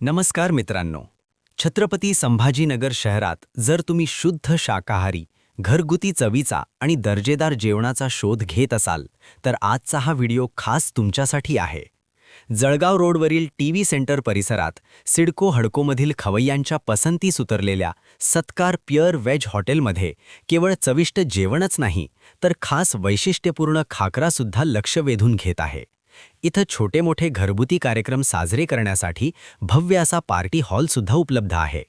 नमस्कार मित्रांनो. छत्रपती संभाजीनगर शहरात जर तुम्ही शुद्ध शाकाहारी, घरगुती चवीचा आणि दर्जेदार जेवणाचा शोध घेत असाल, तर आजचा हा व्हिडिओ खास तुमच्यासाठी आहे. जळगाव रोडवरील टीव्ही सेंटर परिसरात सिडको हडकोमधील खवय्यांच्या पसंतीस उतरलेल्या सत्कार प्युअर व्हेज हॉटेलमध्ये केवळ चविष्ट जेवणच नाही, तर खास वैशिष्ट्यपूर्ण खाकरासुद्धा लक्ष वेधून घेत आहे. इथं छोटे-मोठे घरगुती कार्यक्रम साजरे करण्यासाठी भव्य असा पार्टी हॉल सुद्धा उपलब्ध आहे.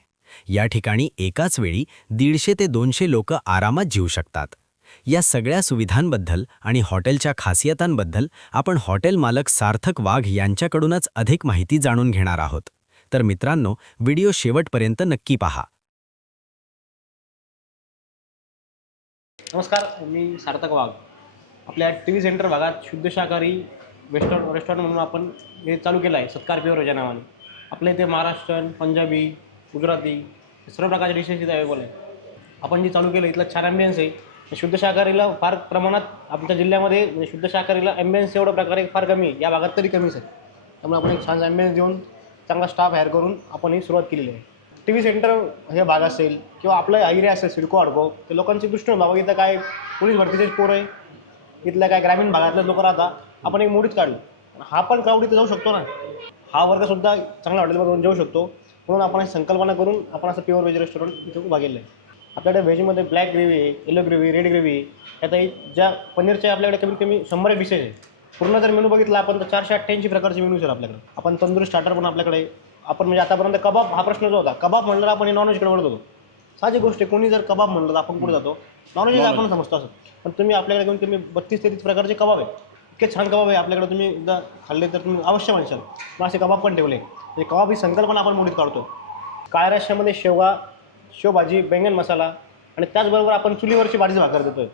या ठिकाणी एकाच वेळी 150 ते 200 लोक आरामात जेवू शकतात. या सगळ्या सुविधांबद्दल आणि हॉटेलच्या खासियतांबद्दल आपण हॉटेल मालक सार्थक वाघ यांच्याकडूनच अधिक माहिती जाणून घेणार आहोत. तर मित्रांनो, व्हिडिओ शेवटपर्यंत नक्की पहा. नमस्कार, मी सार्थक वाघ. आपल्या टीव्ही सेंटर भागात शुद्ध शाकाहारी रेस्टॉरंट म्हणून आपण हे चालू केलं आहे, सत्कार प्युअर व्हेज या नावाने. आपल्या इथे महाराष्ट्रीयन, पंजाबी, गुजराती सर्व प्रकारचे डिशेस इथे अवेलेबल आहे. आपण जे चालू केलं इथलं छान ॲम्बियन्स आहे. शुद्ध शाकाहारीला फार प्रमाणात आमच्या जिल्ह्यामध्ये म्हणजे शुद्ध शाकाहारीला ॲम्बियन्स एवढ्या प्रकारे फार कमी आहे, या भागात तरी कमीच आहे. त्यामुळे आपण एक छान ॲम्बियन्स देऊन चांगला स्टाफ हायर करून आपण ही सुरुवात केलेली आहे. टीव्ही सेंटर हे भाग असेल किंवा आपला एरिया असेल सिडको हडको, ते लोकांची दृष्टीने बाबा इथं काय पोलीस भरतीचेच पोरं आहे, इथल्या काय ग्रामीण भागातले लोक राहतात, आपण एक मोडीच काढली. हा पण क्राऊड इथं जाऊ शकतो ना, हा वर्गसुद्धा चांगल्या हॉटेलमध्ये जाऊ शकतो. म्हणून आपण अशी संकल्पना करून आपण असं प्युअर व्हेज रेस्टॉरंट इथं उभा केलं आहे. आपल्याकडे व्हेजमध्ये ब्लॅक ग्रेव्ही आहे, येलो ग्रेव्ही, रेड ग्रेव्ही आहे. त्यातही ज्या पनीरच्या आपल्याकडे कमीत कमी 100 डिशेस आहे. पूर्ण जर मेनू बघितला आपण तर 488 प्रकारचे मेनूज आहेत आपल्याकडे. आपण तंदूरी स्टार्टर पण आपल्याकडे. आपण म्हणजे आतापर्यंत कबाब हा प्रश्न जो होता, कबाब म्हणलं आपण नॉनव्हेजकडे वळत होतो. साहजिक गोष्ट आहे, कोणी जर कबाब म्हणलं तर आपण पुढे जातो. नॉनव्हेज आपण समजतो असं. पण तुम्ही आपल्याकडे कमीत कमी 32-33 प्रकारचे कबाब आहे. इतके छान कबाब आहे आपल्याकडे, तुम्ही एकदा खाल्ले तर तुम्ही अवश्य म्हणशाल. मग असे कबाब पण ठेवले. म्हणजे कबाब ही संकल्पना आपण मोडीत काढतो. काळ्या रश्श्यामध्ये शेवगा, शेवभाजी, बैंगन मसाला आणि त्याचबरोबर आपण चुलीवरची भाजीची भाकर देतोय.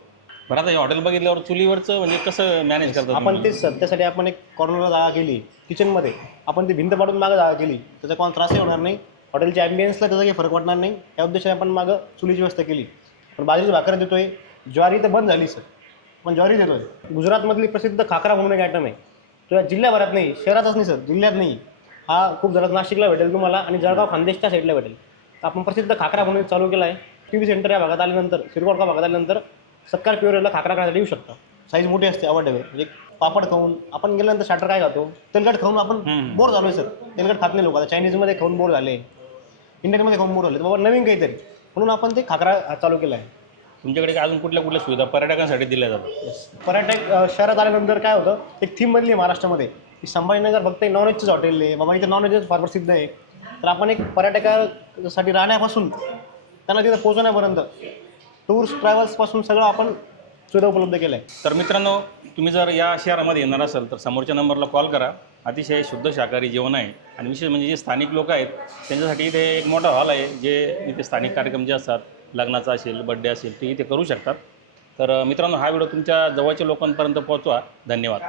बरं, आता हे हॉटेल बघितल्यावर चुलीवरचं म्हणजे कसं मॅनेज करतात आपण तेच सर, त्यासाठी आपण एक कॉर्नरला जागा केली किचनमध्ये. आपण ती भिंत पाडून मागं जागा केली, त्याचा कोण त्रासही होणार नाही. हॉटेलच्या ॲम्बियन्सला त्याचा काही फरक वाटणार नाही. त्या उद्देशाने आपण मागं चुलीची व्यवस्था केली. पण बाजरीची भाकर देतोय. ज्वारी तर बंद झाली सर, पण ज्वारी देतोय. गुजरातमधली प्रसिद्ध खाकरा म्हणून एक आयटम आहे, तो या जिल्ह्याभरात नाही, शहरातच नाही सर, जिल्ह्यात नाही. हा खूप जरा नाशिकला भेटेल तुम्हाला आणि जळगाव खानदेशच्या साईडला भेटेल. आपण प्रसिद्ध खाकरा म्हणून चालू केला आहे. टीव्ही सेंटर या भागात आल्यानंतर, सिरकोडका भागात आल्यानंतर सत्कार प्युअरला खाकरा खाण्यासाठी येऊ शकता. साईज मोठी असते, आवडते. म्हणजे पापड खाऊन आपण गेल्यानंतर स्टार्टर काय खातो, तेलकट खाऊन आपण बोर झालो आहे सर. तेलकट खात नाही लोक. आता चायनीजमध्ये खाऊन बोर झाले, इंडियनमध्ये खाऊन बोर झाले, तर बाबा नवीन काहीतरी म्हणून आपण ते खाकरा चालू केला आहे. तुमच्याकडे अजून कुठल्या सुविधा पर्यटकांसाठी दिल्या जातात? पर्यटक शहरात आल्यानंतर काय होतं, एक थीम बनली आहे महाराष्ट्रामध्ये की संभाजीनगर फक्त एक नॉनव्हेजचंच हॉटेल आहे, बाबा इथं नॉनव्हेजच फार प्रसिद्ध आहे. तर आपण एक पर्यटकासाठी राहण्यापासून त्यांना तिथं पोहोचण्यापर्यंत टूर्स ट्रॅव्हल्सपासून सगळं आपण सुविधा उपलब्ध केलं आहे. तर मित्रांनो, तुम्ही जर या शहरामध्ये येणार असाल तर समोरच्या नंबरला कॉल करा. अतिशय शुद्ध शाकाहारी जेवण आहे आणि विशेष म्हणजे जे स्थानिक लोक आहेत त्यांच्यासाठी इथे एक मोठा हॉल आहे, जे इथे स्थानिक कार्यक्रम जे असतात, लग्नाचा असेल, बड्डे असेल, ते इथे करू शकतात. तर मित्रांनो, हा व्हिडिओ तुमच्या जवळच्या लोकांपर्यंत पोहोचवा. धन्यवाद.